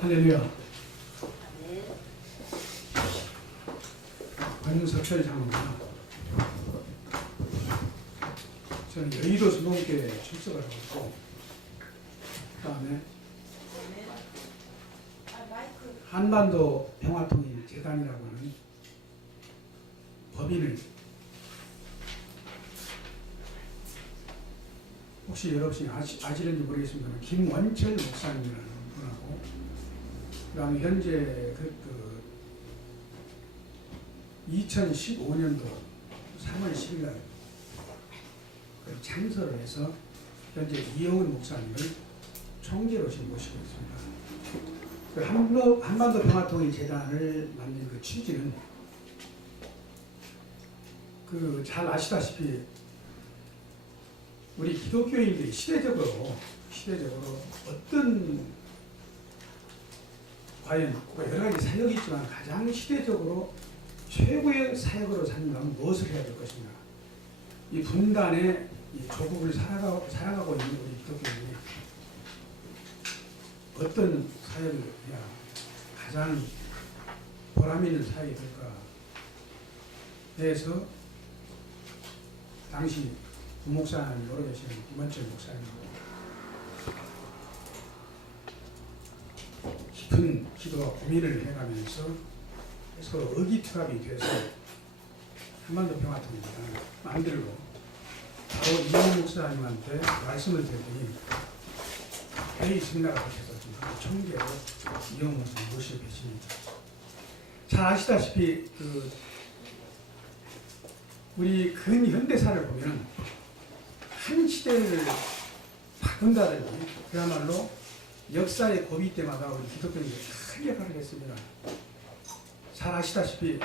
할렐루야. 권석철 장로입니다. 저는 여의도 수봉교회에 출석을 하고 있고, 그 다음에 한반도 평화통일 재단이라고 하는 법인을, 혹시 여러분이 아시는지 모르겠습니다만 김원철 목사님이라는 분하고, 그 다음에 현재 2015년도 3월 10일 날 창설을 해서 현재 이영훈 목사님을 총재로 지금 모시고 있습니다. 그 한반도 평화통일 재단을 만든 그 취지는, 잘 아시다시피 우리 기독교인들이 시대적으로 어떤, 과연 여러 가지 사역이 있지만 가장 시대적으로 최고의 사역으로 삼는다면 무엇을 해야 될 것인가? 이 분단의 이 조국을 살아가고 있는 우리 기독교인이 어떤 사역을 해야 가장 보람 있는 사역이 될까? 해서 당시 부목사님 오래 계시는 김원철 목사님하고 깊은 기도와 고민을 해가면서 서로 의기투합이 돼서 한반도 평화통일을 만들고, 바로 이영훈 목사님한테 말씀을 드렸더니 회의 승낙을 하셔서 지금 총재로 이영훈 목사님 모시고 계십니다. 잘 아시다시피 우리 근현대사를 보면 한 시대를 바꾼다든지 그야말로 역사의 고비 때마다 우리 기독교인들이 큰 역할을 했습니다. 잘 아시다시피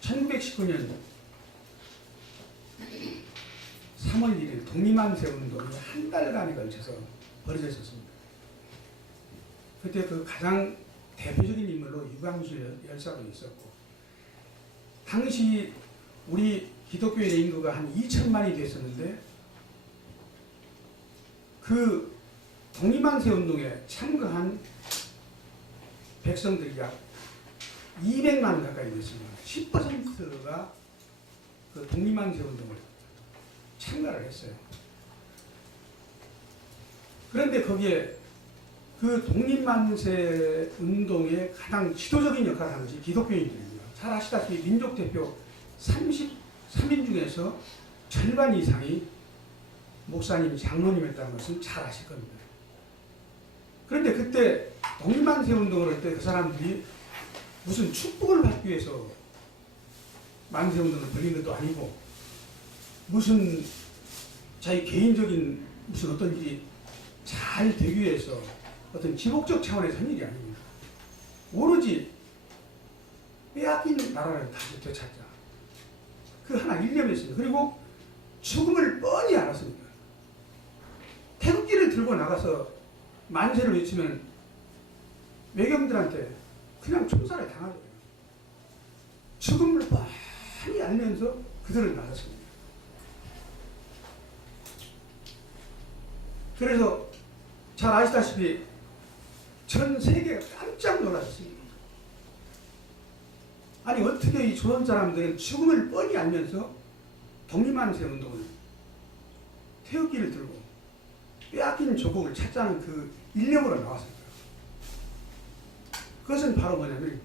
1919년 3월 1일 독립만세 운동이 한 달간에 걸쳐서 벌어졌었습니다. 그때 가장 대표적인 인물로 유광실 열사도 있었고, 당시 우리 기독교인의 인구가 한 2천만이 됐었는데, 그 독립만세 운동에 참가한 백성들이 약 200만 가까이 됐습니다. 10%가 그 독립만세 운동을 참가를 했어요. 그런데 거기에 그 독립만세 운동의 가장 지도적인 역할을 한 것이 기독교인들입니다. 잘 아시다시피 민족대표 33인 중에서 절반 이상이 목사님, 장로님이었다는 것은 잘 아실 겁니다. 그런데 그때 독립만세 운동을 할 때 그 사람들이 무슨 축복을 받기 위해서 만세운동을 벌린 것도 아니고, 무슨 자기 개인적인 무슨 어떤 일이 잘 되기 위해서 어떤 지목적 차원에서 한 일이 아닙니다. 오로지 빼앗긴 나라를 다시 되찾자, 그 하나 일념이었습니다. 그리고 죽음을 뻔히 알았습니다. 태극기를 들고 나가서 만세를 외치면 외경들한테 그냥 총살을 당하죠. 죽음을 뻔히 알면서 그들은 나섰습니다. 그래서 잘 아시다시피 전 세계가 깜짝 놀랐습니다. 아니, 어떻게 이 조선 사람들은 죽음을 뻔히 알면서 독립만세 운동을, 태극기를 들고 빼앗긴 조국을 찾자는 그 일념으로 나왔습니다. 그것은 바로 뭐냐면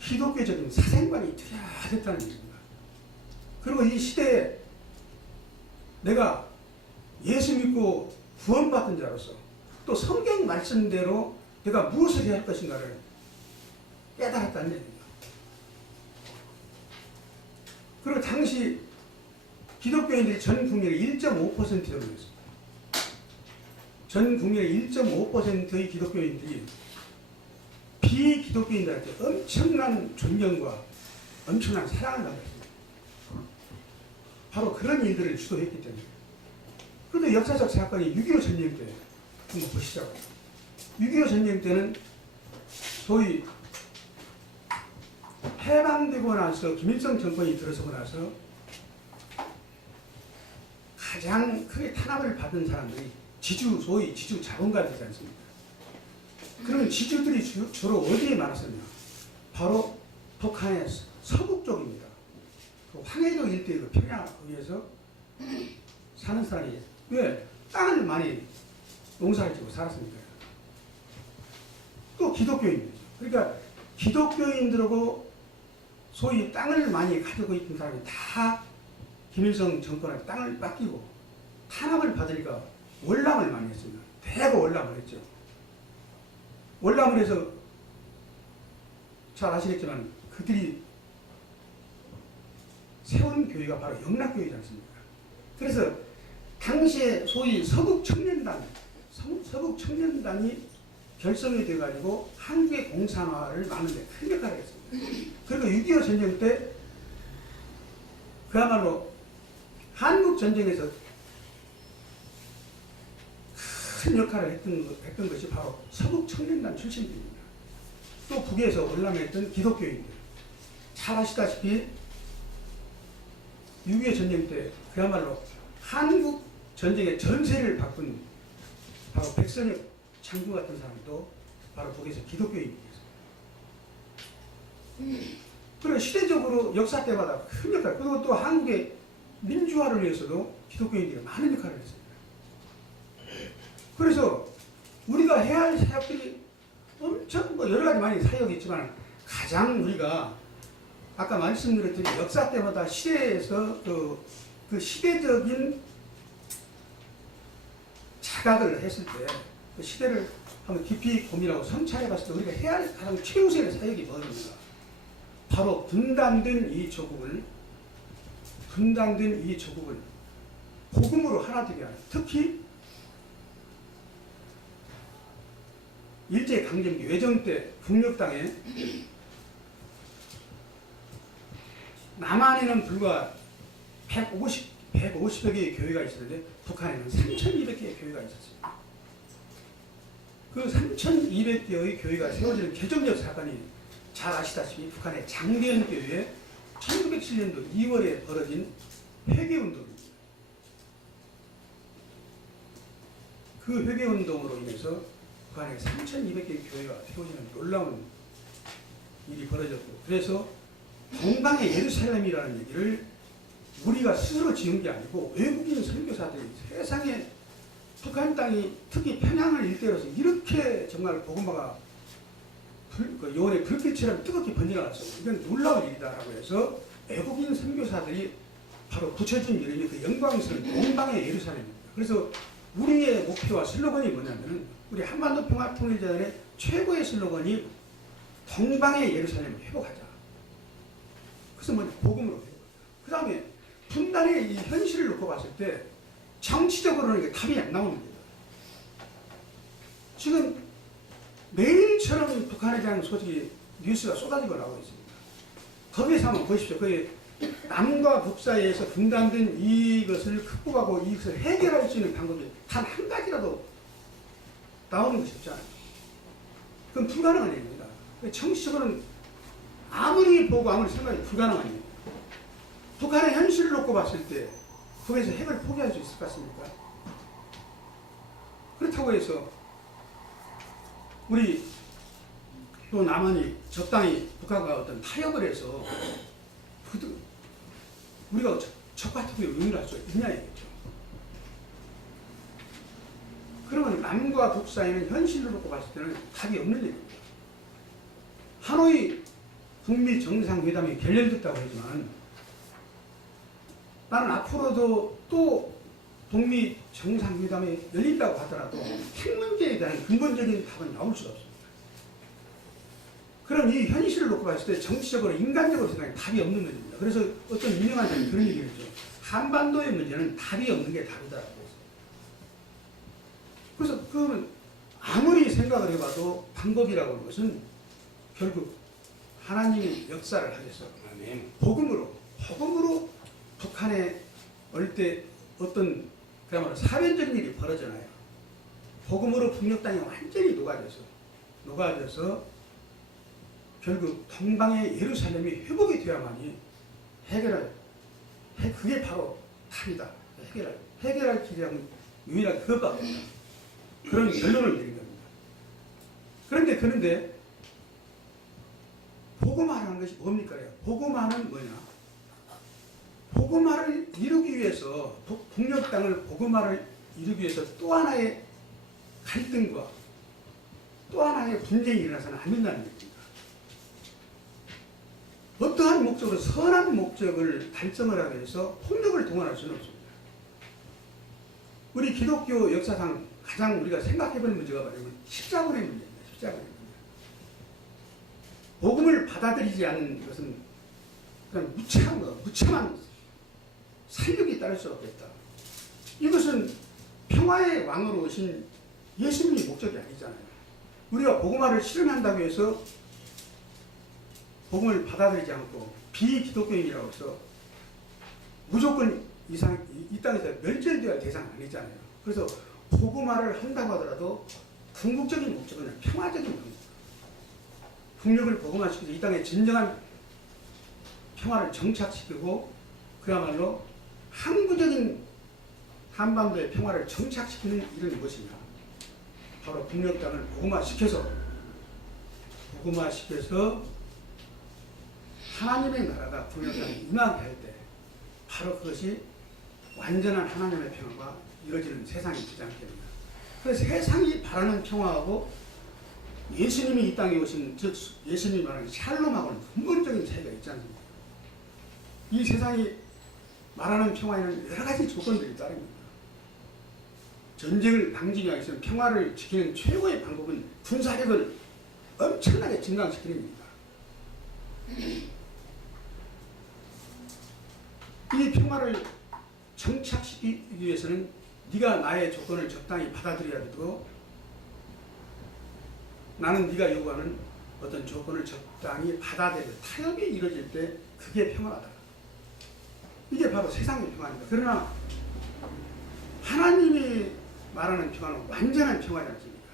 기독교적인 사생관이 투여됐다는 얘기입니다. 그리고 이 시대에 내가 예수 믿고 구원받은 자로서 또 성경 말씀대로 내가 무엇을 해야 할 것인가를 깨달았다는 얘기입니다. 그리고 당시 기독교인들이 전 국민의 1.5%였습니다. 전 국민의 1.5%의 기독교인들이 비기독교인들한테 엄청난 존경과 엄청난 사랑을 받았습니다. 바로 그런 일들을 주도했기 때문에. 그런데 역사적 사건이 6.25 전쟁 때 한번 보시자고요. 6.25 전쟁 때는 소위 해방되고 나서 김일성 정권이 들어서고 나서 가장 크게 탄압을 받은 사람들이 소위 지주 자본가들이지 않습니까? 그런 지주들이 주로 어디에 많았었냐? 바로 북한의 서북 쪽입니다. 그 황해도 일대 그 평양 거기에서 사는 사람이 왜 땅을 많이 농사를 짓고 살았습니까? 또 기독교인들이죠. 그러니까 기독교인들하고 소위 땅을 많이 가지고 있던 사람이 다 김일성 정권한테 땅을 뺏기고 탄압을 받으니까 월남을 많이 했습니다. 대거 월남을 했죠. 월남을 해서 잘 아시겠지만 그들이 세운 교회가 바로 영락교회지 않습니까? 그래서 당시에 소위 서북 청년단이 결성이 돼가지고 한국의 공산화를 막는데 큰 역할을 했습니다. 그리고 6.25 전쟁 때 그야말로 한국 전쟁에서 큰 역할을 했던 것이 바로 서북 청년단 출신들입니다. 또 북에서 월남했던 기독교인들. 잘 아시다시피 6.25 전쟁 때 그야말로 한국 전쟁의 전세를 바꾼 바로 백선엽 장군 같은 사람도 바로 북에서 기독교인이었습니다. 그리고 시대적으로 역사 때마다 큰 역할, 그리고 또 한국의 민주화를 위해서도 기독교인들이 많은 역할을 했습니다. 그래서 우리가 해야 할 사역들이 엄청 여러 가지 많이 사역이 있지만 가장 우리가 아까 말씀드렸듯이 역사 때마다 시대에서 그 시대적인 자각을 했을 때 그 시대를 한번 깊이 고민하고 성찰해 봤을 때 우리가 해야 할 가장 최우선의 사역이 뭐입니까? 바로 분단된 이 조국을 복음으로 하나 되게 하는, 특히 일제강점기 외정 때 북녘 땅에 남한에는 불과 150여 개의 교회가 있었는데 북한에는 3,200개의 교회가 있었습니다. 그 3,200개의 교회가 세워지는 개정적 사건이 잘 아시다시피 북한의 장대현 교회에 1907년도 2월에 벌어진 회개운동입니다. 그 회개운동으로 인해서 북한에 3,200개의 교회가 세워지는 놀라운 일이 벌어졌고, 그래서 동방의 예루살렘이라는 얘기를 우리가 스스로 지은 게 아니고 외국인 선교사들이 세상에 북한 땅이 특히 평양을 일대로서 이렇게 정말 복음화가 요원의 불빛처럼 뜨겁게 번져나갔어. 이건 놀라운 일이다라고 해서 외국인 선교사들이 바로 붙여준 이름이 그 영광스러운 동방의 예루살렘입니다. 그래서 우리의 목표와 슬로건이 뭐냐면은 우리 한반도 평화통일전의 최고의 슬로건이 동방의 예루살렘을 회복하자. 그래서 뭐냐, 복음으로 회복. 그 다음에 분단의 이 현실을 놓고 봤을 때 정치적으로는 답이 안 나오는 겁니다. 지금 매일처럼 북한에 대한 솔직히 뉴스가 쏟아지고 나오고 있습니다. 거기에서 한번 보십시오. 거기 남과 북 사이에서 분단된 이것을 극복하고 이것을 해결할 수 있는 방법이 단 한 가지라도 나오는 것이 없잖아요. 그건 불가능한 일입니다. 정치적으로는 아무리 보고 아무리 생각해도 불가능한 일입니다. 북한의 현실을 놓고 봤을 때 거기에서 핵을 포기할 수 있을 것 같습니까? 그렇다고 해서 우리 또 남한이 적당히 북한과 어떤 타협을 해서 우리가 적과 타협에 응할 수 있냐 이거죠. 그러면 남과 북 사이는 현실을 놓고 봤을 때는 답이 없는 일입니다. 하노이 북미 정상회담이 결렬됐다고 하지만 나는 앞으로도 또 북미 정상회담이 열린다고 하더라도 핵 문제에 대한 근본적인 답은 나올 수가 없습니다. 그럼 이 현실을 놓고 봤을 때 정치적으로 인간적으로 생각하면 답이 없는 문제입니다. 그래서 어떤 유명한 사람이 그런 얘기를 했죠. 한반도의 문제는 답이 없는 게 답이다라고 했어요. 그래서 그러면 아무리 생각을 해봐도 방법이라고 하는 것은 결국 하나님이 역사를 하셔서 복음으로 북한에 올 때 어떤 그야말로 사변적 일이 벌어져나요. 복음으로 북녘 땅이 완전히 녹아져서 결국 동방의 예루살렘이 회복이 되어야만이 그게 바로 답이다. 해결할 길이란 유일하게 그것밖에 없다. 그런 결론을 내린 겁니다. 그런데 복음화라는 것이 뭡니까? 복음화는 뭐냐? 복음화를 이루기 위해서, 북녘 땅을 복음화를 이루기 위해서 또 하나의 갈등과 또 하나의 분쟁이 일어나서는 안 된다는 겁니다. 어떠한 목적으로, 선한 목적을 달성을 하기 위해서 폭력을 동원할 수는 없습니다. 우리 기독교 역사상 가장 우리가 생각해볼 문제가 뭐냐면 십자군의 문제입니다. 십자군의 문제. 복음을 받아들이지 않는 것은 그냥 무참한 살육이 따를 수 없겠다. 이것은 평화의 왕으로 오신 예수님이 목적이 아니잖아요. 우리가 복음화를 실현한다고 해서 복음을 받아들이지 않고 비기독교인이라고 해서 무조건 이 땅에서 멸절되어야 할 대상은 아니잖아요. 그래서 복음화를 한다고 하더라도 궁극적인 목적은 평화적인 겁니다. 북녘을 복음화시켜서 이 땅에 진정한 평화를 정착시키고 그야말로 항구적인 한반도의 평화를 정착시키는 일은 무엇이냐? 바로 북녘 땅을 복음화시켜서 하나님의 나라가 북녘 땅에 임하게 할 때 바로 그것이 완전한 하나님의 평화가 이루어지는 세상이 되지 않겠느냐. 그래서 세상이 바라는 평화하고 예수님이 이 땅에 오신, 즉 예수님이 말하는 샬롬하고는 근본적인 차이가 있지 않습니까? 이 세상이 말하는 평화에는 여러 가지 조건들이 따릅니다. 전쟁을 방지하기 위해서는 평화를 지키는 최고의 방법은 군사력을 엄청나게 증강시키는 겁니다. 이 평화를 정착시키기 위해서는 네가 나의 조건을 적당히 받아들여야 되고 나는 네가 요구하는 어떤 조건을 적당히 받아들여 타협이 이루어질 때 그게 평화다. 이게 바로 세상의 평화입니다. 그러나 하나님이 말하는 평화는 완전한 평화지 않습니까?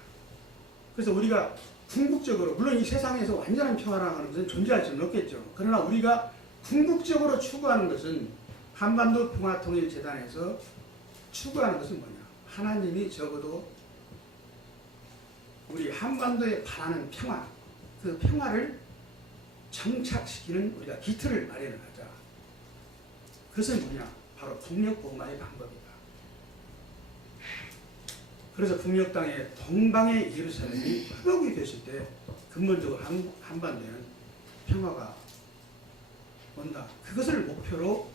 그래서 우리가 궁극적으로, 물론 이 세상에서 완전한 평화라는 것은 존재할 수는 없겠죠. 그러나 우리가 궁극적으로 추구하는 것은 한반도 평화통일재단에서 추구하는 것은 뭐냐? 하나님이 적어도 우리 한반도에 바라는 평화, 그 평화를 정착시키는 우리가 기틀을 마련을 하자. 그것은 뭐냐? 바로 북녘 복음화의 방법이다. 그래서 북녘 땅의 동방의 예루살렘이 회복이 됐을 때 근본적으로 한반도에는 평화가 온다. 그것을 목표로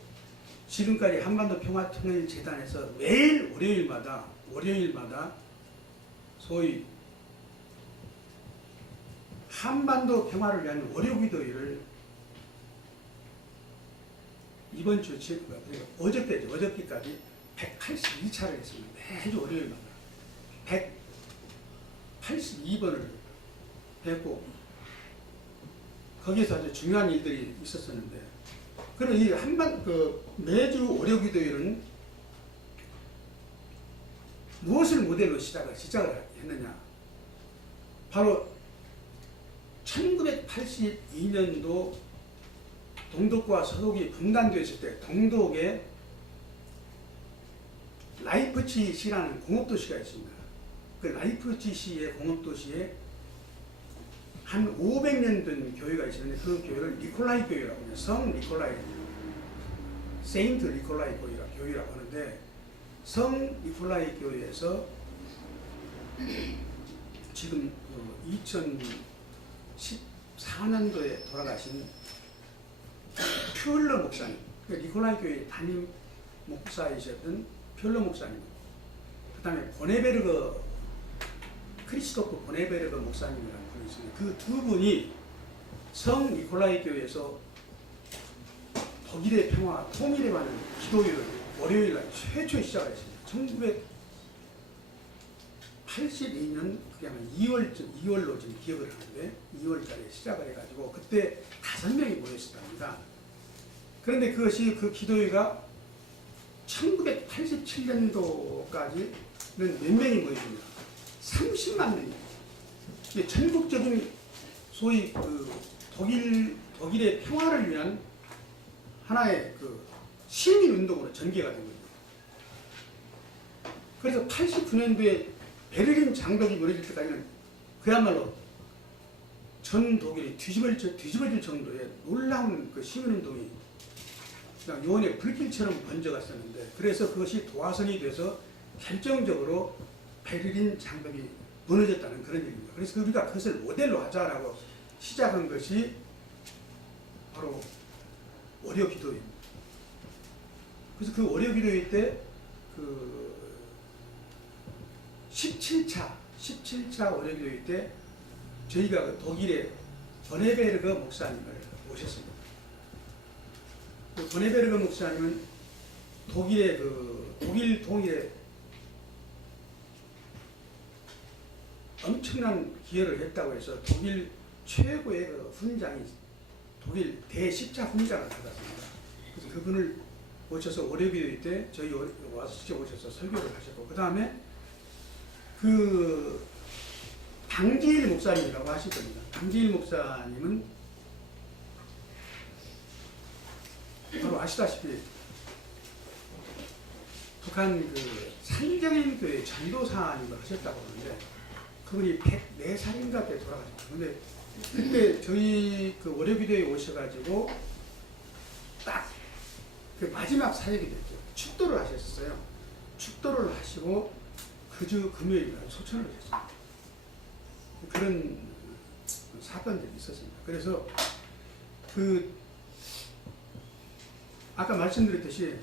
지금까지 한반도 평화통일재단에서 매일 월요일마다 소위 한반도 평화를 위한 월요기도일을 이번 주 어저께까지 182차를 했습니다. 매주 월요일마다 182번을 했고 거기서 아주 중요한 일들이 있었었는데, 그럼 이 매주 월요기도일은 무엇을 모델로 시작을 했느냐? 바로 1982년도 동독과 서독이 분단되었을 때 동독에 라이프치히시라는 공업도시가 있습니다. 그 라이프치히시의 공업도시에 한 500년 된 교회가 있었는데 그 교회를 니콜라이 교회라고 해요. 성 니콜라이, 세인트 니콜라이 교회라고 하는데, 성 니콜라이 교회에서 지금 2014년도에 돌아가신 퓨얼러 목사님, 니콜라이 교회 담임 목사이셨던 퓨얼러 목사님, 그 다음에 크리스토프 보네베르거 목사님이라는 분이 있습니다. 그 두 분이 성 니콜라이 교회에서 독일의 평화, 통일에 관한 기도회를 월요일날 최초에 시작을 했습니다. 1982년 그게 아마 2월로 지금 기억을 하는데 2월달에 시작을 해가지고 그때 5명이 모였습니다. 그런데 그 기도회가 1987년도까지는 몇 명이 모였습니다. 30만 명이. 전국적인 소위 독일의 평화를 위한 하나의 시민 운동으로 전개가 된 거죠. 그래서 89년도에 베를린 장벽이 무너질 때까지는 그야말로 전 독일이 뒤집어질 정도의 놀라운 그 시민운동이 그냥 요원의 불길처럼 번져갔었는데, 그래서 그것이 도화선이 돼서 결정적으로 베를린 장벽이 무너졌다는 그런 얘기입니다. 그래서 우리가 그것을 모델로 하자라고 시작한 것이 바로 월요 기도회입니다. 그래서 그 월요 기도회 때 그 17차 월요 기도회 때 저희가 그 독일의 버네베르그 목사님을 모셨습니다. 그 버네베르그 목사님은 독일 통일에 엄청난 기여를 했다고 해서 독일 최고의 그 훈장이 독일 대십자 훈장을 받았습니다. 그래서 그분을 모셔서 월요일 때 저희 와서 직접 오셔서 설교를 하셨고, 그 다음에 그 당기일 목사님이라고 하실 겁니다. 당기일 목사님은 바로 아시다시피 북한 그 산정인교회 전도사님을 하셨다고 하는데, 그분이 104살인가 때 돌아가셨어요. 근데 그때 저희 그 월요기도에 오셔가지고 딱 그 마지막 사역이 됐죠. 축도를 하셨어요. 축도를 하시고 그 주 금요일 날 소천을 하셨습니다. 그런 사건들이 있었습니다. 그래서 그 아까 말씀드렸듯이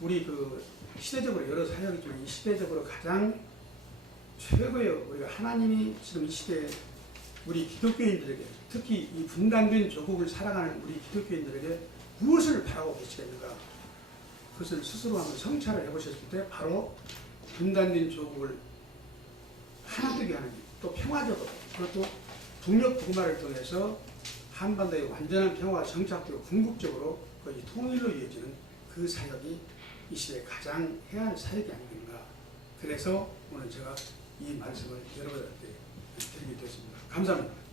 우리 그 시대적으로 여러 사역이 중에 이 시대적으로 가장 최고의, 우리가 하나님이 지금 이 시대에 우리 기독교인들에게, 특히 이 분단된 조국을 살아가는 우리 기독교인들에게 무엇을 바라고 계시겠는가, 그것을 스스로 한번 성찰을 해보셨을 때 바로 분단된 조국을 하나되게 하는, 또 평화적으로, 그것도 북녘 북마를 통해서 한반도의 완전한 평화가 정착되고 궁극적으로 거의 통일로 이어지는 그 사역이 이 시대에 가장 해야 할 사역이 아니겠는가. 그래서 오늘 제가 이 말씀을 여러분들한테 드리게 됐습니다. 감사합니다.